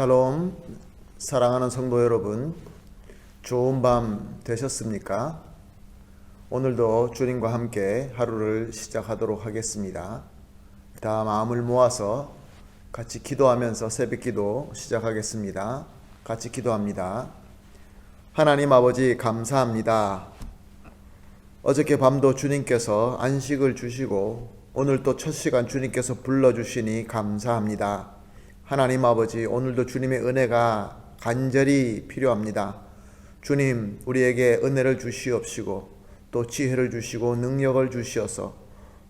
샬롬, 사랑하는 성도 여러분, 좋은 밤 되셨습니까? 오늘도 주님과 함께 하루를 시작하도록 하겠습니다. 다 마음을 모아서 같이 기도하면서 새벽기도 시작하겠습니다. 같이 기도합니다. 하나님 아버지 감사합니다. 어저께 밤도 주님께서 안식을 주시고 오늘 또 첫 시간 주님께서 불러주시니 감사합니다. 하나님 아버지, 오늘도 주님의 은혜가 간절히 필요합니다. 주님, 우리에게 은혜를 주시옵시고 또 지혜를 주시고 능력을 주시어서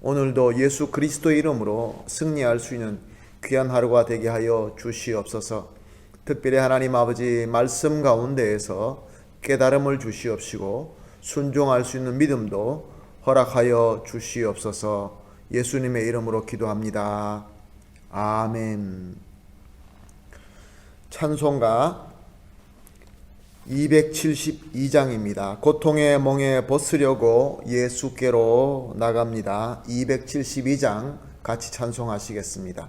오늘도 예수 그리스도의 이름으로 승리할 수 있는 귀한 하루가 되게 하여 주시옵소서. 특별히 하나님 아버지, 말씀 가운데에서 깨달음을 주시옵시고 순종할 수 있는 믿음도 허락하여 주시옵소서. 예수님의 이름으로 기도합니다. 아멘. 찬송가 272장입니다. 고통의 멍에 벗으려고 예수께로 나갑니다. 272장 같이 찬송하시겠습니다.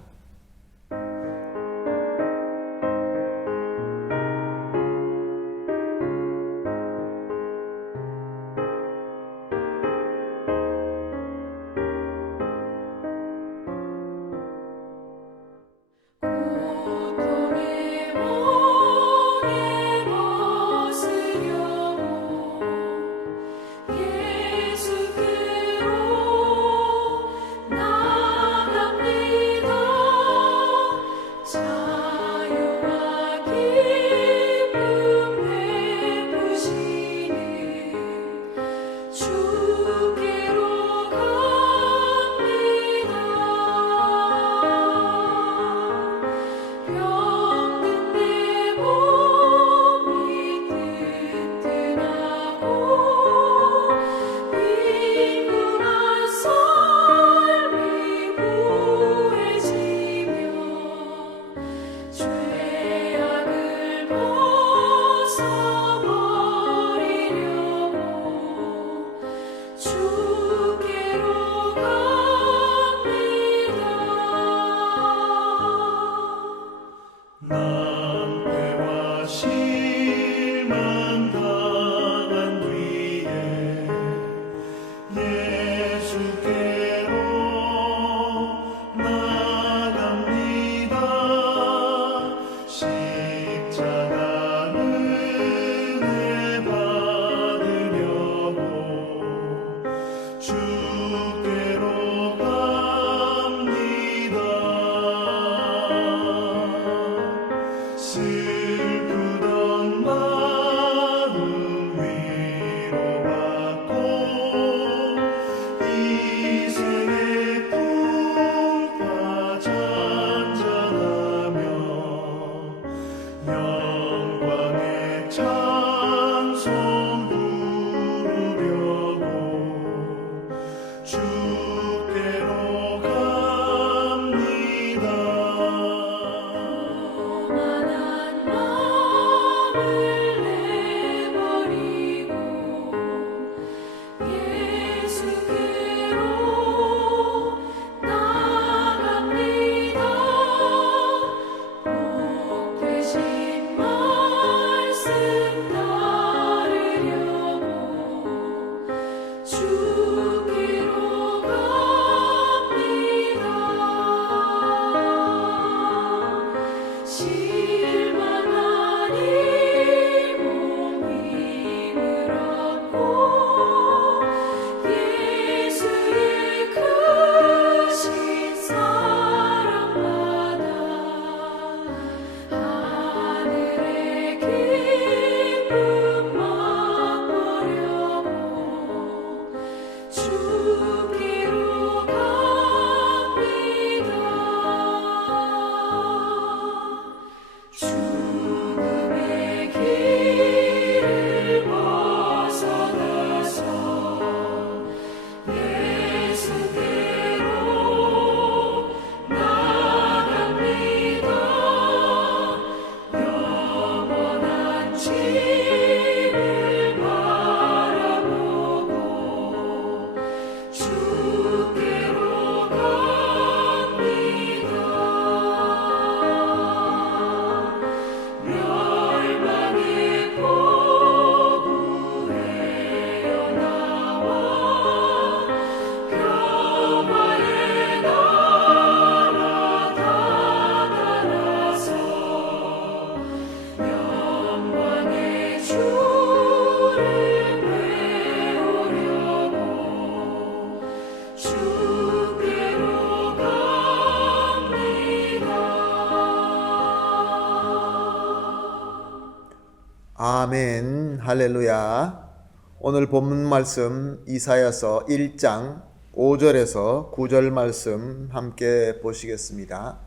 아멘, 할렐루야. 오늘 본문 말씀 이사야서 1장 5절에서 9절 말씀 함께 보시겠습니다.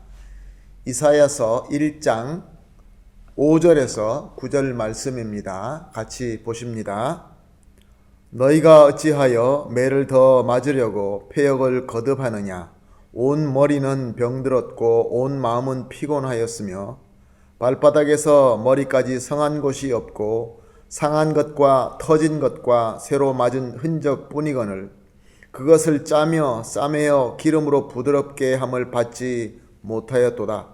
이사야서 1장 5절에서 9절 말씀입니다. 같이 보십니다. 너희가 어찌하여 매를 더 맞으려고 패역을 거듭하느냐? 온 머리는 병들었고 온 마음은 피곤하였으며 발바닥에서 머리까지 성한 곳이 없고 상한 것과 터진 것과 새로 맞은 흔적뿐이거늘 그것을 짜며 싸매어 기름으로 부드럽게 함을 받지 못하였도다.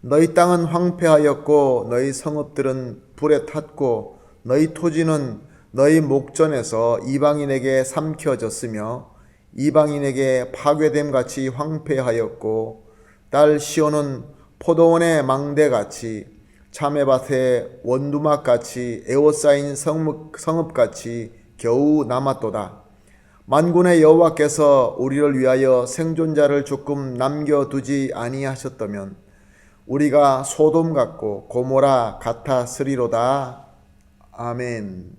너희 땅은 황폐하였고 너희 성읍들은 불에 탔고 너희 토지는 너희 목전에서 이방인에게 삼켜졌으며 이방인에게 파괴됨같이 황폐하였고 딸 시온은 포도원의 망대같이 참외밭의 원두막같이 에워싸인 성읍같이 겨우 남았도다. 만군의 여호와께서 우리를 위하여 생존자를 조금 남겨두지 아니하셨다면 우리가 소돔 같고 고모라 같았으리로다. 아멘.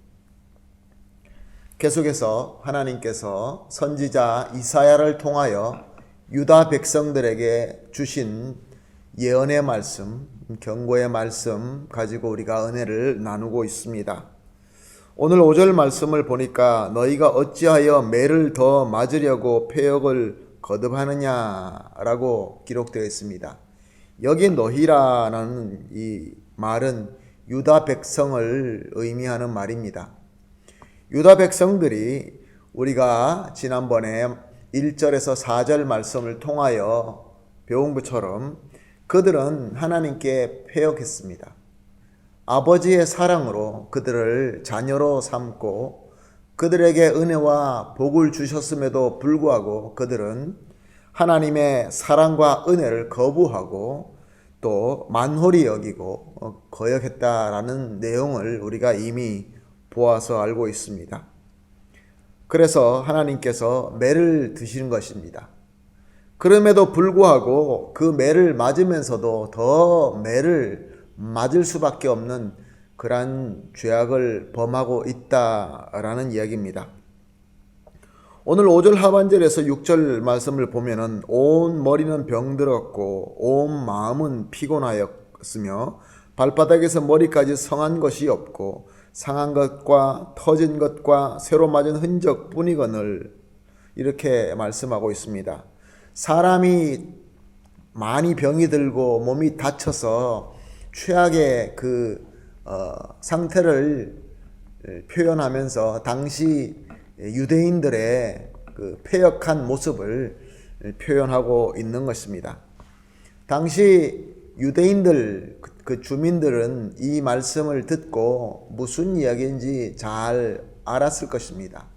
계속해서 하나님께서 선지자 이사야를 통하여 유다 백성들에게 주신 예언의 말씀, 경고의 말씀 가지고 우리가 은혜를 나누고 있습니다. 오늘 5절 말씀을 보니까 너희가 어찌하여 매를 더 맞으려고 패역을 거듭하느냐라고 기록되어 있습니다. 여기 너희라는 이 말은 유다 백성을 의미하는 말입니다. 유다 백성들이 우리가 지난번에 1절에서 4절 말씀을 통하여 배운 것처럼 그들은 하나님께 패역했습니다. 아버지의 사랑으로 그들을 자녀로 삼고 그들에게 은혜와 복을 주셨음에도 불구하고 그들은 하나님의 사랑과 은혜를 거부하고 또 만홀히 여기고 거역했다라는 내용을 우리가 이미 보아서 알고 있습니다. 그래서 하나님께서 매를 드시는 것입니다. 그럼에도 불구하고 그 매를 맞으면서도 더 매를 맞을 수밖에 없는 그러한 죄악을 범하고 있다라는 이야기입니다. 오늘 5절 하반절에서 6절 말씀을 보면은 온 머리는 병들었고 온 마음은 피곤하였으며 발바닥에서 머리까지 성한 것이 없고 상한 것과 터진 것과 새로 맞은 흔적뿐이거늘 이렇게 말씀하고 있습니다. 사람이 많이 병이 들고 몸이 다쳐서 최악의 그 상태를 표현하면서 당시 유대인들의 그 패역한 모습을 표현하고 있는 것입니다. 당시 유대인들 그 주민들은 이 말씀을 듣고 무슨 이야기인지 잘 알았을 것입니다.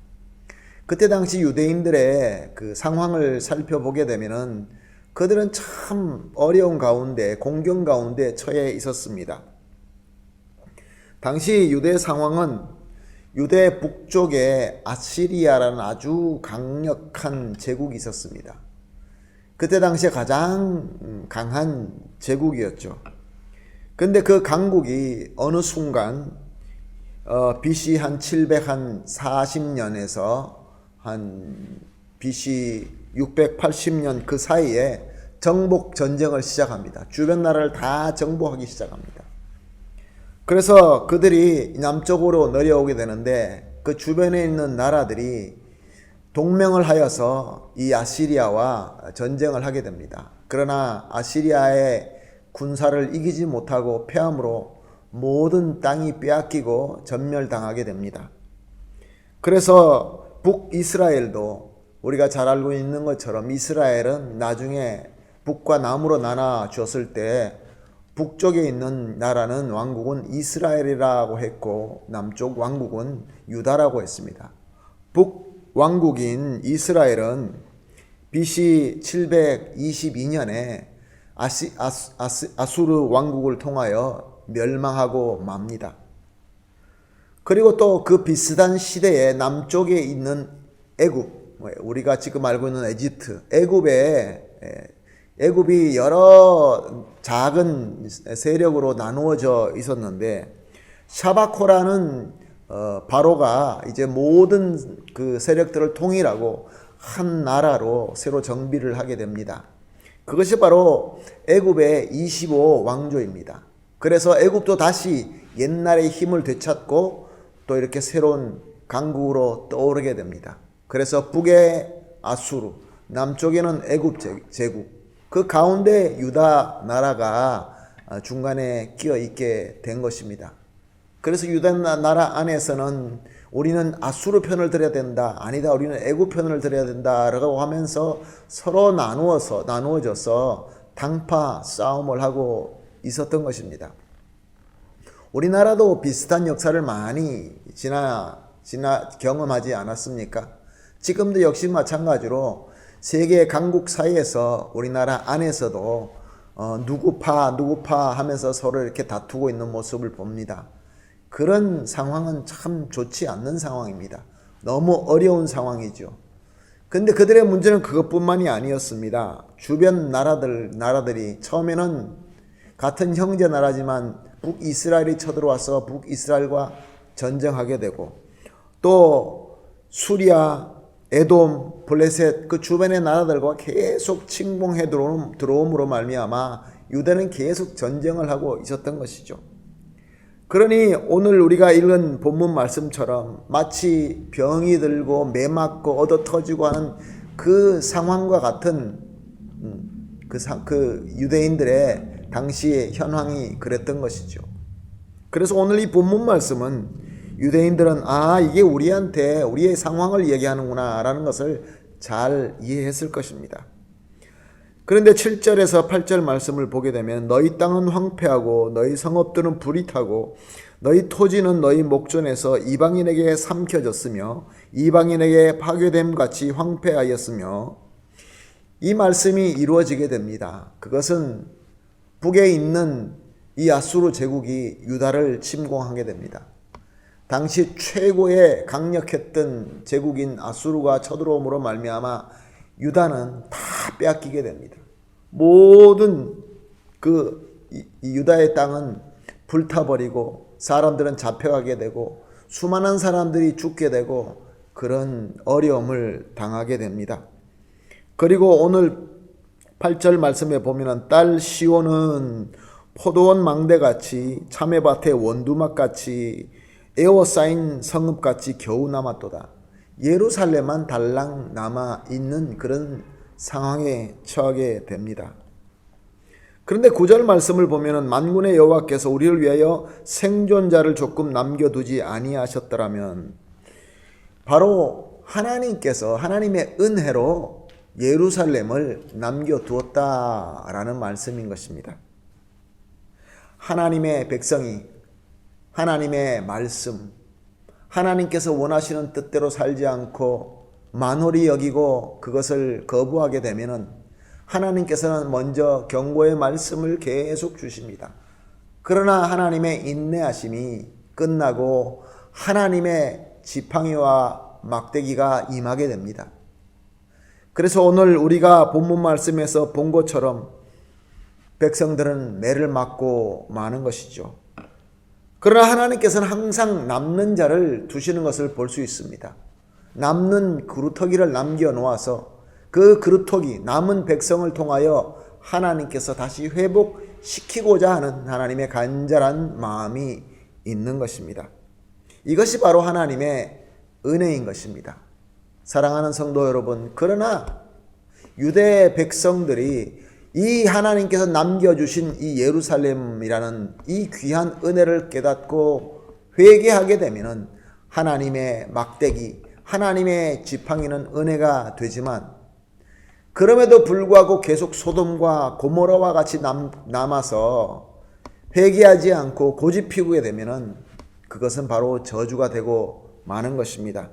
그때 당시 유대인들의 그 상황을 살펴보게 되면은 그들은 참 어려운 가운데 공경 가운데 처해 있었습니다. 당시 유대 상황은 유대 북쪽에 아시리아라는 아주 강력한 제국이 있었습니다. 그때 당시에 가장 강한 제국이었죠. 근데 그 강국이 어느 순간 BC 한 740년에서 한 BC 680년 그 사이에 정복 전쟁을 시작합니다. 주변 나라를 다 정복하기 시작합니다. 그래서 그들이 남쪽으로 내려오게 되는데 그 주변에 있는 나라들이 동맹을 하여서 이 아시리아와 전쟁을 하게 됩니다. 그러나 아시리아의 군사를 이기지 못하고 패함으로 모든 땅이 빼앗기고 전멸당하게 됩니다. 그래서 북이스라엘도 우리가 잘 알고 있는 것처럼 이스라엘은 나중에 북과 남으로 나눠졌을 때 북쪽에 있는 나라는 왕국은 이스라엘이라고 했고 남쪽 왕국은 유다라고 했습니다. 북왕국인 이스라엘은 BC 722년에 아수르 왕국을 통하여 멸망하고 맙니다. 그리고 또 그 비슷한 시대에 남쪽에 있는 애굽, 우리가 지금 알고 있는 에집트, 애굽이 여러 작은 세력으로 나누어져 있었는데 샤바코라는 바로가 이제 모든 그 세력들을 통일하고 한 나라로 새로 정비를 하게 됩니다. 그것이 바로 애굽의 25 왕조입니다. 그래서 애굽도 다시 옛날의 힘을 되찾고 또 이렇게 새로운 강국으로 떠오르게 됩니다. 그래서 북의 아수르, 남쪽에는 애굽 제국, 그 가운데 유다 나라가 중간에 끼어 있게 된 것입니다. 그래서 유다 나라 안에서는 우리는 아수르 편을 들어야 된다, 아니다 우리는 애굽 편을 들어야 된다라고 하면서 서로 나누어져서 당파 싸움을 하고 있었던 것입니다. 우리나라도 비슷한 역사를 많이 경험하지 않았습니까? 지금도 역시 마찬가지로 세계 강국 사이에서 우리나라 안에서도 누구파 하면서 서로 이렇게 다투고 있는 모습을 봅니다. 그런 상황은 참 좋지 않는 상황입니다. 너무 어려운 상황이죠. 근데 그들의 문제는 그것뿐만이 아니었습니다. 주변 나라들이 처음에는 같은 형제 나라지만 북이스라엘이 쳐들어와서 북이스라엘과 전쟁하게 되고, 또 수리아, 에돔, 블레셋 그 주변의 나라들과 계속 침공해 들어옴으로 말미암아 유다는 계속 전쟁을 하고 있었던 것이죠. 그러니 오늘 우리가 읽은 본문 말씀처럼 마치 병이 들고 매 맞고 얻어 터지고 하는 그 상황과 같은 그 유대인들의 당시의 현황이 그랬던 것이죠. 그래서 오늘 이 본문 말씀은 유대인들은 이게 우리의 상황을 얘기하는구나 라는 것을 잘 이해했을 것입니다. 그런데 7절에서 8절 말씀을 보게 되면 너희 땅은 황폐하고 너희 성읍들은 불이 타고 너희 토지는 너희 목전에서 이방인에게 삼켜졌으며 이방인에게 파괴됨 같이 황폐하였으며, 이 말씀이 이루어지게 됩니다. 그것은 북에 있는 이 아수르 제국이 유다를 침공하게 됩니다. 당시 최고의 강력했던 제국인 아수르가 쳐들어옴으로 말미암아 유다는 다 빼앗기게 됩니다. 모든 이 유다의 땅은 불타버리고 사람들은 잡혀가게 되고 수많은 사람들이 죽게 되고 그런 어려움을 당하게 됩니다. 그리고 오늘 8절 말씀에 보면은 딸 시온은 포도원 망대같이 참외밭의 원두막같이 에워싸인 성읍같이 겨우 남았도다. 예루살렘만 달랑 남아있는 그런 상황에 처하게 됩니다. 그런데 9절 말씀을 보면 만군의 여호와께서 우리를 위하여 생존자를 조금 남겨두지 아니하셨더라면, 바로 하나님께서 하나님의 은혜로 예루살렘을 남겨두었다라는 말씀인 것입니다. 하나님의 백성이 하나님의 말씀, 하나님께서 원하시는 뜻대로 살지 않고 만홀히 여기고 그것을 거부하게 되면은 하나님께서는 먼저 경고의 말씀을 계속 주십니다. 그러나 하나님의 인내하심이 끝나고 하나님의 지팡이와 막대기가 임하게 됩니다. 그래서 오늘 우리가 본문 말씀에서 본 것처럼 백성들은 매를 맞고 마는 것이죠. 그러나 하나님께서는 항상 남는 자를 두시는 것을 볼 수 있습니다. 남는 그루터기를 남겨놓아서 그 그루터기, 남은 백성을 통하여 하나님께서 다시 회복시키고자 하는 하나님의 간절한 마음이 있는 것입니다. 이것이 바로 하나님의 은혜인 것입니다. 사랑하는 성도 여러분, 그러나 유대 백성들이 이 하나님께서 남겨주신 이 예루살렘이라는 이 귀한 은혜를 깨닫고 회개하게 되면 하나님의 막대기, 하나님의 지팡이는 은혜가 되지만, 그럼에도 불구하고 계속 소돔과 고모라와 같이 남아서 회개하지 않고 고집 피우게 되면 그것은 바로 저주가 되고 마는 것입니다.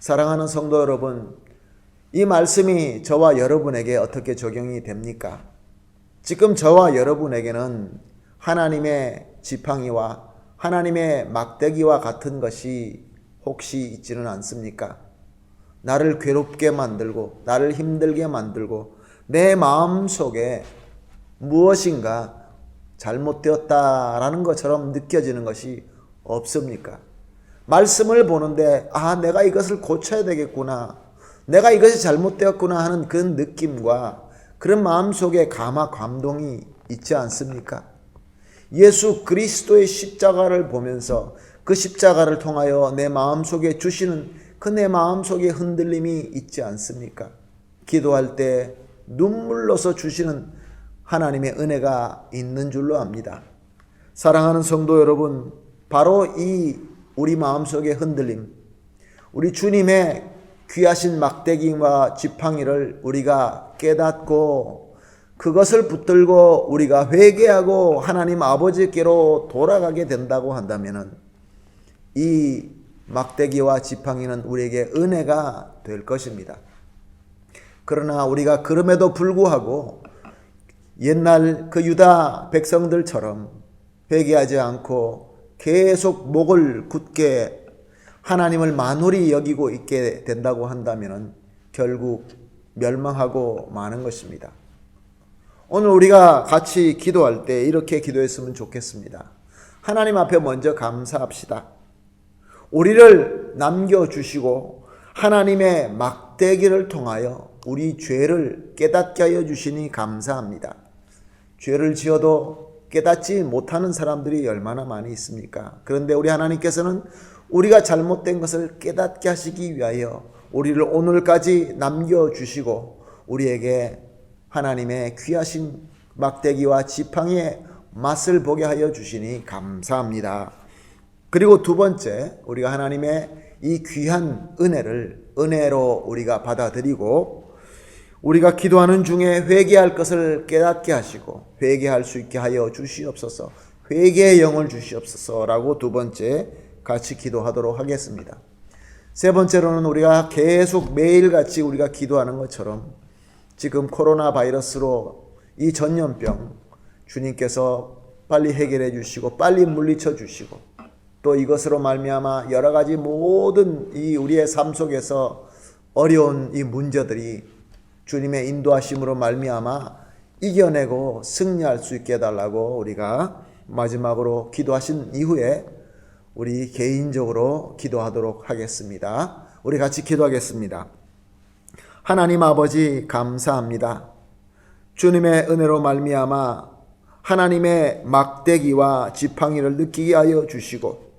사랑하는 성도 여러분, 이 말씀이 저와 여러분에게 어떻게 적용이 됩니까? 지금 저와 여러분에게는 하나님의 지팡이와 하나님의 막대기와 같은 것이 혹시 있지는 않습니까? 나를 괴롭게 만들고 나를 힘들게 만들고 내 마음속에 무엇인가 잘못되었다라는 것처럼 느껴지는 것이 없습니까? 말씀을 보는데 내가 이것을 고쳐야 되겠구나, 내가 이것이 잘못되었구나 하는 그 느낌과 그런 마음속에 감동이 있지 않습니까? 예수 그리스도의 십자가를 보면서 그 십자가를 통하여 내 마음속에 주시는 그 내 마음속에 흔들림이 있지 않습니까? 기도할 때 눈물로서 주시는 하나님의 은혜가 있는 줄로 압니다. 사랑하는 성도 여러분, 바로 이 우리 마음속의 흔들림, 우리 주님의 귀하신 막대기와 지팡이를 우리가 깨닫고 그것을 붙들고 우리가 회개하고 하나님 아버지께로 돌아가게 된다고 한다면 이 막대기와 지팡이는 우리에게 은혜가 될 것입니다. 그러나 우리가 그럼에도 불구하고 옛날 그 유다 백성들처럼 회개하지 않고 계속 목을 굳게 하나님을 만홀히 여기고 있게 된다고 한다면 결국 멸망하고 마는 것입니다. 오늘 우리가 같이 기도할 때 이렇게 기도했으면 좋겠습니다. 하나님 앞에 먼저 감사합시다. 우리를 남겨주시고 하나님의 막대기를 통하여 우리 죄를 깨닫게 하여 주시니 감사합니다. 죄를 지어도 깨닫지 못하는 사람들이 얼마나 많이 있습니까? 그런데 우리 하나님께서는 우리가 잘못된 것을 깨닫게 하시기 위하여 우리를 오늘까지 남겨주시고 우리에게 하나님의 귀하신 막대기와 지팡이의 맛을 보게 하여 주시니 감사합니다. 그리고 두 번째, 우리가 하나님의 이 귀한 은혜로 우리가 받아들이고 우리가 기도하는 중에 회개할 것을 깨닫게 하시고 회개할 수 있게 하여 주시옵소서, 회개의 영을 주시옵소서라고 두 번째 같이 기도하도록 하겠습니다. 세 번째로는 우리가 계속 매일같이 우리가 기도하는 것처럼 지금 코로나 바이러스로 이 전염병 주님께서 빨리 해결해 주시고 빨리 물리쳐 주시고 또 이것으로 말미암아 여러 가지 모든 이 우리의 삶 속에서 어려운 이 문제들이 주님의 인도하심으로 말미암아 이겨내고 승리할 수 있게 해달라고 우리가 마지막으로 기도하신 이후에 우리 개인적으로 기도하도록 하겠습니다. 우리 같이 기도하겠습니다. 하나님 아버지 감사합니다. 주님의 은혜로 말미암아 하나님의 막대기와 지팡이를 느끼게 하여 주시고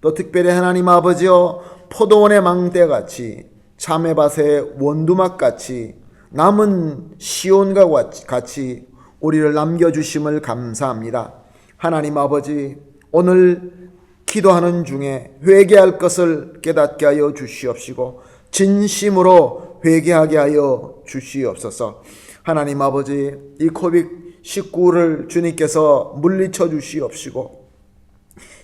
또 특별히 하나님 아버지여 포도원의 망대같이 참외밭의 원두막같이 남은 시온과 같이 우리를 남겨주심을 감사합니다. 하나님 아버지, 오늘 기도하는 중에 회개할 것을 깨닫게 하여 주시옵시고 진심으로 회개하게 하여 주시옵소서. 하나님 아버지, 이 코비드19를 주님께서 물리쳐 주시옵시고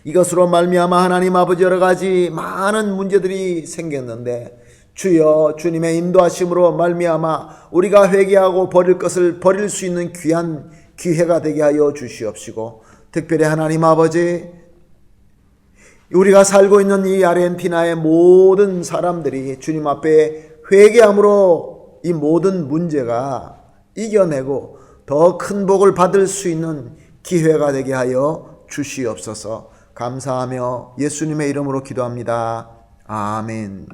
이것으로 말미암아 하나님 아버지 여러 가지 많은 문제들이 생겼는데 주여 주님의 인도하심으로 말미암아 우리가 회개하고 버릴 것을 버릴 수 있는 귀한 기회가 되게 하여 주시옵시고 특별히 하나님 아버지, 우리가 살고 있는 이 아르헨티나의 모든 사람들이 주님 앞에 회개함으로 이 모든 문제가 이겨내고 더 큰 복을 받을 수 있는 기회가 되게 하여 주시옵소서. 감사하며 예수님의 이름으로 기도합니다. 아멘.